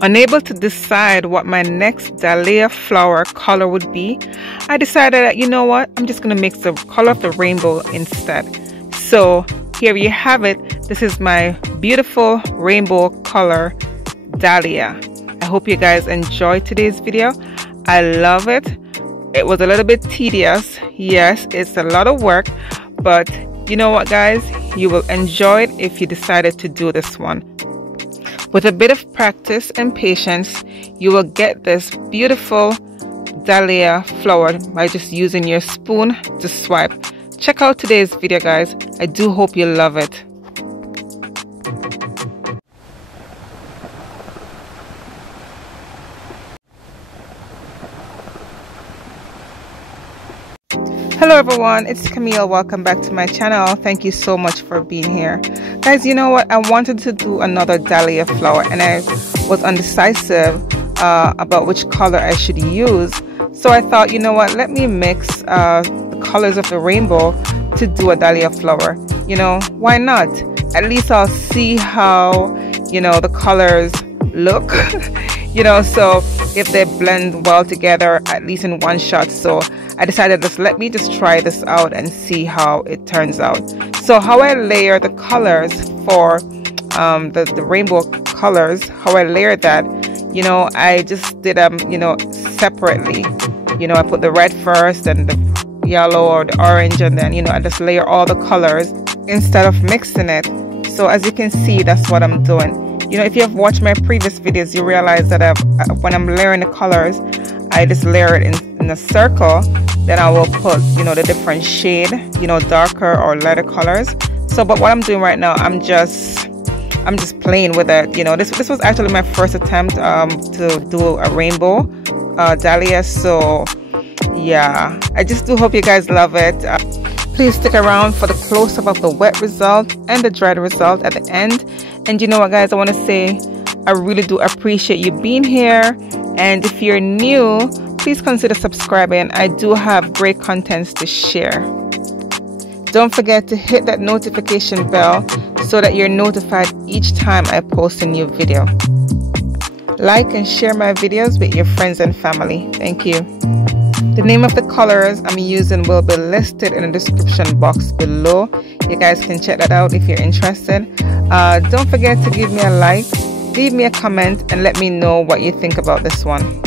Unable to decide what my next Dahlia flower color would be, I decided that, you know what, I'm just going to mix the color of the rainbow instead. So here you have it. This is my beautiful rainbow color Dahlia. I hope you guys enjoyed today's video. I love it. It was a little bit tedious. Yes, it's a lot of work, but you know what, guys, you will enjoy it if you decided to do this one. With a bit of practice and patience, you will get this beautiful Dahlia flower by just using your spoon to swipe. Check out today's video, guys. I do hope you love it. Hello everyone, it's Camille. Welcome back to my channel. Thank you so much for being here. Guys, you know what? I wanted to do another Dahlia flower and I was undecisive about which color I should use. So I thought, you know what? Let me mix the colors of the rainbow to do a Dahlia flower. You know, why not? At least I'll see how, you know, the colors look. You know, so if they blend well together, at least in one shot. So I decided let me just try this out and see how it turns out. So how I layer the colors for the rainbow colors, how I layered that, you know, I just did you know, separately. You know, I put the red first and the yellow or the orange, and then, you know, I just layer all the colors instead of mixing it. So as you can see, that's what I'm doing. You know, if you have watched my previous videos, you realize that when I'm layering the colors, I just layer it in a circle. Then I will put, you know, the different shade, you know, darker or lighter colors. So, but what I'm doing right now, I'm just playing with it. You know, this was actually my first attempt to do a rainbow Dahlia. So, yeah, I just do hope you guys love it. Please stick around for the close-up of the wet result and the dried result at the end. And you know what, guys, I want to say I really do appreciate you being here. And if you're new, please consider subscribing. I do have great contents to share. Don't forget to hit that notification bell so that you're notified each time I post a new video. Like and share my videos with your friends and family. Thank you. The name of the colors I'm using will be listed in the description box below. You guys can check that out if you're interested. Don't forget to give me a like, leave me a comment, and let me know what you think about this one.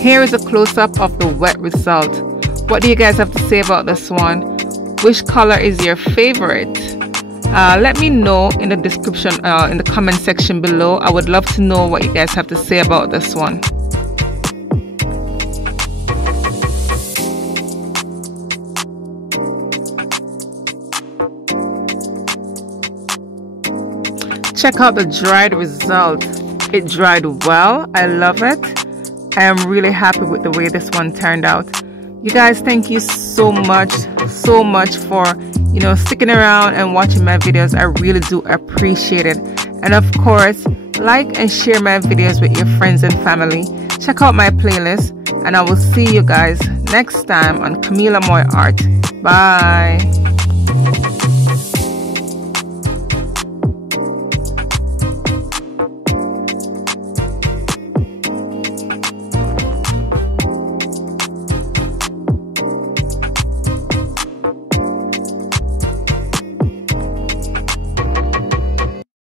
Here is a close-up of the wet result. What do you guys have to say about this one? Which color is your favorite? Let me know in the description, in the comment section below. I would love to know what you guys have to say about this one. Check out the dried result. It dried well. I love it. I am really happy with the way this one turned out. You guys, thank you so much for, you know, sticking around and watching my videos. I really do appreciate it. And of course, like and share my videos with your friends and family. Check out my playlist, and I will see you guys next time on Camila Moy Art. Bye.